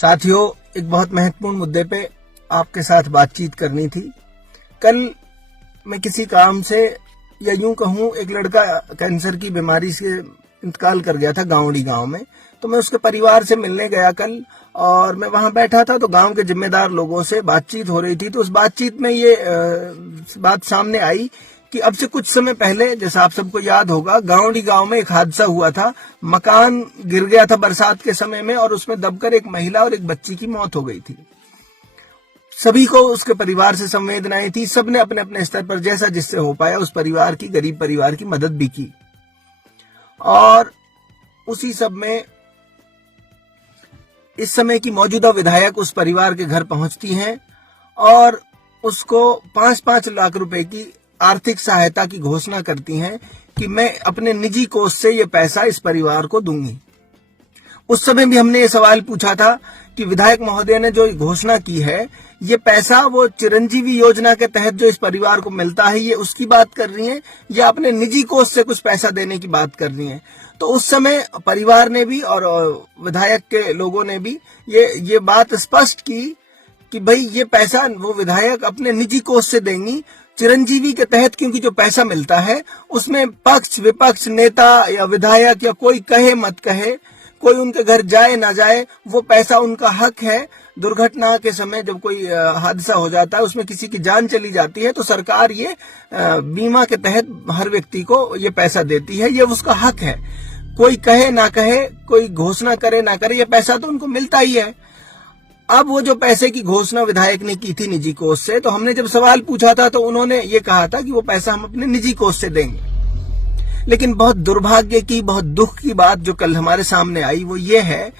साथियों, एक बहुत महत्वपूर्ण मुद्दे पे आपके साथ बातचीत करनी थी। कल मैं किसी काम से, या यूं कहूं, एक लड़का कैंसर की बीमारी से इंतकाल कर गया था गांवड़ी गांव में। तो मैं उसके परिवार से मिलने गया कल, और मैं वहां बैठा था तो गांव के जिम्मेदार लोगों से बातचीत हो रही थी। तो उस बातचीत में ये बात सामने आई कि अब से कुछ समय पहले, जैसा आप सबको याद होगा, गांवड़ी गांव में एक हादसा हुआ था। मकान गिर गया था बरसात के समय में, और उसमें दबकर एक महिला और एक बच्ची की मौत हो गई थी। सभी को उसके परिवार से संवेदनाएं थी। सबने अपने अपने स्तर पर जैसा जिससे हो पाया उस परिवार की, गरीब परिवार की मदद भी की। और उसी सब में इस समय की मौजूदा विधायक उस परिवार के घर पहुंचती हैं और उसको 5-5 लाख रुपए की आर्थिक सहायता की घोषणा करती हैं कि मैं अपने निजी कोष से ये पैसा इस परिवार को दूंगी। उस समय भी हमने ये सवाल पूछा था कि विधायक महोदय ने जो घोषणा की है, ये पैसा वो चिरंजीवी योजना के तहत जो इस परिवार को मिलता है, ये उसकी बात कर रही हैं या अपने निजी कोष से कुछ पैसा देने की बात कर रही हैं। तो उस समय परिवार ने भी और विधायक के लोगों ने भी ये बात स्पष्ट की कि भाई ये पैसा वो विधायक अपने निजी कोष से देंगी चिरंजीवी के तहत, क्योंकि जो पैसा मिलता है उसमें पक्ष विपक्ष, नेता या विधायक या कोई कहे मत कहे, कोई उनके घर जाए ना जाए, वो पैसा उनका हक है। दुर्घटना के समय जब कोई हादसा हो जाता है, उसमें किसी की जान चली जाती है, तो सरकार ये बीमा के तहत हर व्यक्ति को ये पैसा देती है। ये उसका हक है। कोई कहे ना कहे, कोई घोषणा करे ना करे, ये पैसा तो उनको मिलता ही है। अब वो जो पैसे की घोषणा विधायक ने की थी निजी कोष से, तो हमने जब सवाल पूछा था तो उन्होंने ये कहा था कि वो पैसा हम अपने निजी कोष से देंगे। लेकिन बहुत दुर्भाग्य की, बहुत दुख की बात जो कल हमारे सामने आई वो ये है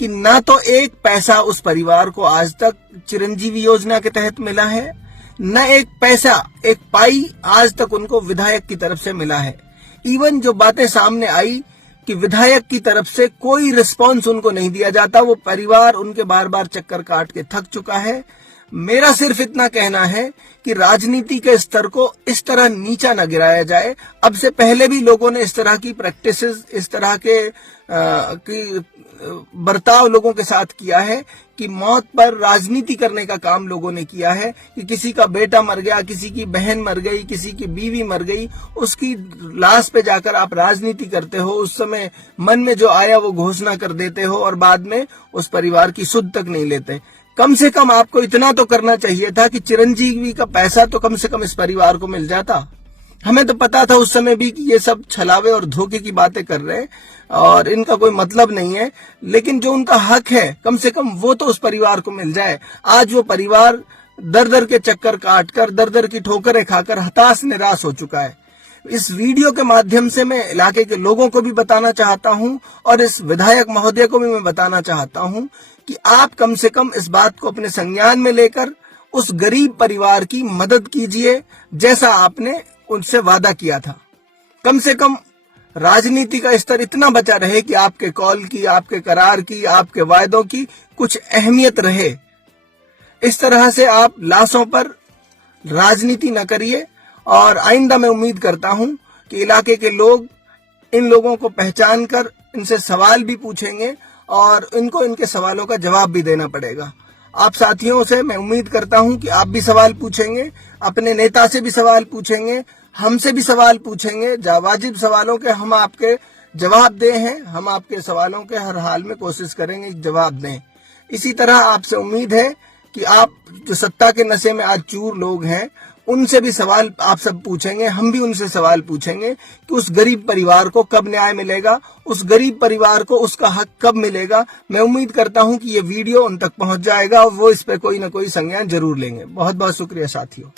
कि ना तो एक पैसा उस परिवार को आज तक चिरंजीवी योजना के तहत मिला है, न एक पैसा, एक पाई आज तक उनको विधायक की तरफ से मिला है। इवन जो बातें सामने आई कि विधायक की तरफ से कोई रिस्पांस उनको नहीं दिया जाता, वो परिवार उनके बार बार चक्कर काट के थक चुका है। मेरा सिर्फ इतना कहना है कि राजनीति के स्तर को इस तरह नीचा न गिराया जाए। अब से पहले भी लोगों ने इस तरह की प्रैक्टिसेस, इस तरह के बर्ताव लोगों के साथ किया है कि मौत पर राजनीति करने का काम लोगों ने किया है कि किसी का बेटा मर गया, किसी की बहन मर गई, किसी की बीवी मर गई, उसकी लाश पे जाकर आप राजनीति करते हो। उस समय मन में जो आया वो घोषणा कर देते हो और बाद में उस परिवार की सुध तक नहीं लेते। कम से कम आपको इतना तो करना चाहिए था कि चिरंजीवी का पैसा तो कम से कम इस परिवार को मिल जाता। हमें तो पता था उस समय भी कि ये सब छलावे और धोखे की बातें कर रहे हैं और इनका कोई मतलब नहीं है, लेकिन जो उनका हक है कम से कम वो तो उस परिवार को मिल जाए। आज वो परिवार दर दर के चक्कर काटकर, दर दर की ठोकरें खाकर हताश निराश हो चुका है। इस वीडियो के माध्यम से मैं इलाके के लोगों को भी बताना चाहता हूं और इस विधायक महोदय को भी मैं बताना चाहता हूं कि आप कम से कम इस बात को अपने संज्ञान में लेकर उस गरीब परिवार की मदद कीजिए, जैसा आपने उनसे वादा किया था। कम से कम राजनीति का स्तर इतना बचा रहे कि आपके कॉल की, आपके करार की, आपके वायदों की कुछ अहमियत रहे। इस तरह से आप लाशों पर राजनीति न करिए। और आइंदा मैं उम्मीद करता हूं कि इलाके के लोग इन लोगों को पहचान कर इनसे सवाल भी पूछेंगे और इनको इनके सवालों का जवाब भी देना पड़ेगा। आप साथियों से मैं उम्मीद करता हूं कि आप भी सवाल पूछेंगे, अपने नेता से भी सवाल पूछेंगे, हमसे भी सवाल पूछेंगे। वाजिब सवालों के हम आपके जवाब दे हैं, हम आपके सवालों के हर हाल में कोशिश करेंगे जवाब दें। इसी तरह आपसे उम्मीद है कि आप जो सत्ता के नशे में आज चूर लोग हैं, उनसे भी सवाल आप सब पूछेंगे, हम भी उनसे सवाल पूछेंगे कि उस गरीब परिवार को कब न्याय मिलेगा, उस गरीब परिवार को उसका हक कब मिलेगा। मैं उम्मीद करता हूं कि ये वीडियो उन तक पहुंच जाएगा और वो इस पे कोई ना कोई संज्ञान जरूर लेंगे। बहुत बहुत शुक्रिया साथियों।